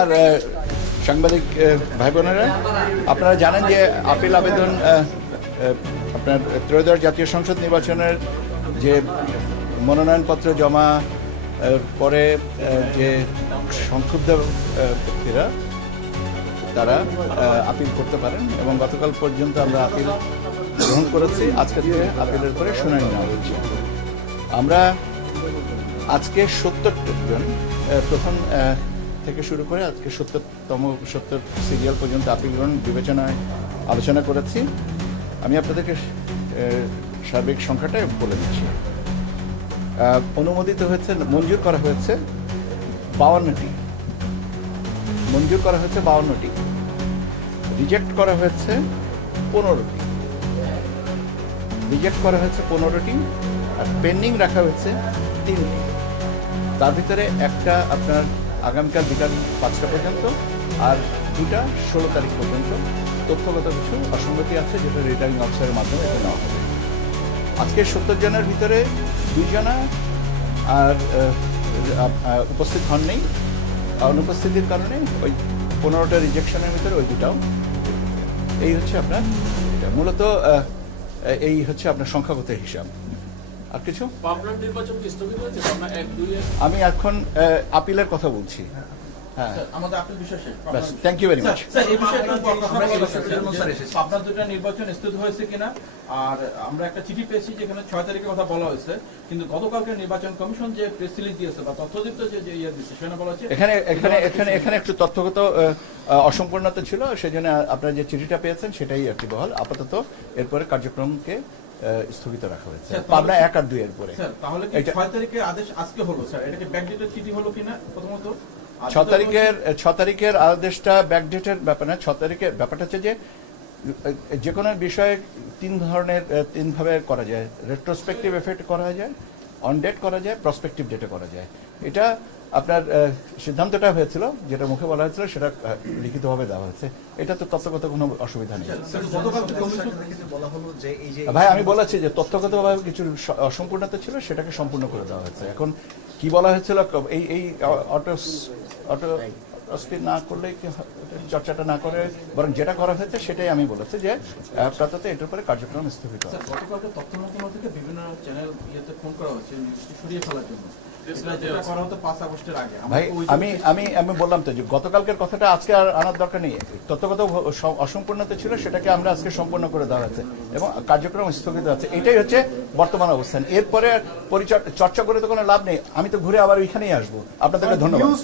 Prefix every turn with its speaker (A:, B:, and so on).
A: আর সাংবাদিক ভাই বোনেরা আপনারা জানেন যে আপিল আবেদন আপনার ত্রয়োদশ জাতীয় সংসদ নির্বাচনের যে মনোনয়নপত্র জমা পরে যে সংক্ষুব্ধ ব্যক্তিরা, তারা আপিল করতে পারেন এবং গতকাল পর্যন্ত আমরা আপিল গ্রহণ করেছি। আজকে থেকে আপিলের পরে শুনানি নেওয়া হচ্ছে আমরা আজকে সত্তর জন প্রথম থেকে শুরু করে আজকে সত্তরতম, সত্তর সিরিয়াল পর্যন্ত আপিল গ্রহণ বিবেচনায় আলোচনা করেছি। আমি আপনাদেরকে সার্বিক সংখ্যাটা বলে দিচ্ছি। অনুমোদিত হয়েছে, মঞ্জুর করা হয়েছে বাউান্নটি। মঞ্জুর করা হয়েছে বাউান্নটি। রিজেক্ট করা হয়েছে পনেরোটি। রিজেক্ট করা হয়েছে পনেরোটি আর পেন্ডিং রাখা হয়েছে তিনটি। তার ভিতরে একটা আপনার আগামীকাল বিকাল পাঁচটা পর্যন্ত আর দুটা ষোলো তারিখ পর্যন্ত তথ্যগত কিছু অসঙ্গতি আছে যেটা রিটার্নিং অফিসারের মাধ্যমে এটা নেওয়া হবে। আজকে সত্তর জনের ভিতরে দুইজনা আর উপস্থিত হন উপস্থিত অনুপস্থিতির কারণে ওই পনেরোটা রিজেকশনের ভিতরে ওই দুটাও। এই হচ্ছে আপনার মূলত এই হচ্ছে আপনার সংখ্যাগত হিসাব। আর কিছু? আমি এখন আপিলের কথা বলছি। হ্যাঁ।
B: স্যার, আমাদের আপনি বিষয় শেষ।
A: Thank you very much
B: sir, sir, এই বিষয়ে একটু কথা
C: আমরা এই
B: বলা
C: বিষয়টার
B: স্যার,
C: জন্য
B: যে
C: স্যার এসেছি।
B: পাবনার দুটা নির্বাচন স্থগিত হয়েছে কিনা আর আমরা একটা চিঠি পেয়েছি যেখানে ছয় তারিখের কথা বলা হয়েছে কিন্তু গতকালকে নির্বাচন কমিশন যে প্রেস রিলিজ দিয়েছে বা তথ্যযুক্ত যে ইয়ে দিচ্ছে সেখানে বলা হচ্ছে
A: এখানে এখানে এখানে এখানে একটু তথ্যগত অসম্পূর্ণতা ছিল সেজন্য আপনারা যে চিঠিটা পেয়েছেন সেটাই আর কি বহাল। আপাতত এরপরে কার্যক্রমকে স্থগিত রাখা হয়েছে। পাবনা এক আর দুই এর পরে।
B: তাহলে কি ছয় তারিখে আদেশ আজকে হলো? স্যার এটা কি ব্যাকডেটের চিঠি হলো কিনা প্রথমত?
A: ছ তারিখের ছ তারিখের আদেশটা ব্যাকডেটের ব্যাপার না ছ তারিখের ব্যাপারটা হচ্ছে যে যে কোনো বিষয়ে তিন ধরনের তিন ভাবে করা যায়। রেট্রোস্পেক্টিভ এফেক্ট করা যায় অন ডেট করা যায় প্রসপেক্টিভ ডেটে করা যায়। এটা আপনার সিদ্ধান্তটা হয়েছিল, যেটা মুখে বলা হয়েছিল, সেটা লিখিতভাবে দেওয়া হয়েছে। এটা তো তত্ত্বগত কোনো অসুবিধা নেই। ভাই, আমি বলেছি যে তথ্যগতভাবে কিছু অসম্পূর্ণতা ছিল, সেটাকে সম্পূর্ণ করে দেওয়া হয়েছে। এখন কি বলা হয়েছিল, এই এই অটো অটো স্পিড না করলে চর্চাটা না করে বরং যেটা করা হয়েছে সেটাই আমি বলেছি যে আপাতত এটার উপরে কার্যক্রম স্থগিত
B: গতকালকে তথ্য মন্ত্রণালয় থেকে বিভিন্ন চ্যানেল ইয়েতে ফোন করা হয়েছে সরিয়ে ফেলার জন্য।
A: ভাই আমি আমি আমি বললাম তো যে গতকালকের কথাটা আজকে আর আনার দরকার নেই। তত্ত্বগত অসম্পূর্ণতা ছিল সেটাকে আমরা আজকে সম্পূর্ণ করে দেওয়া হয়েছে এবং কার্যক্রম স্থগিত আছে। এটাই হচ্ছে বর্তমান অবস্থান। এরপরে পরিচর্যা চর্চা করে তো কোনো লাভ নেই। আমি তো ঘুরে আবার ওইখানেই আসব। আপনাদেরকে ধন্যবাদ।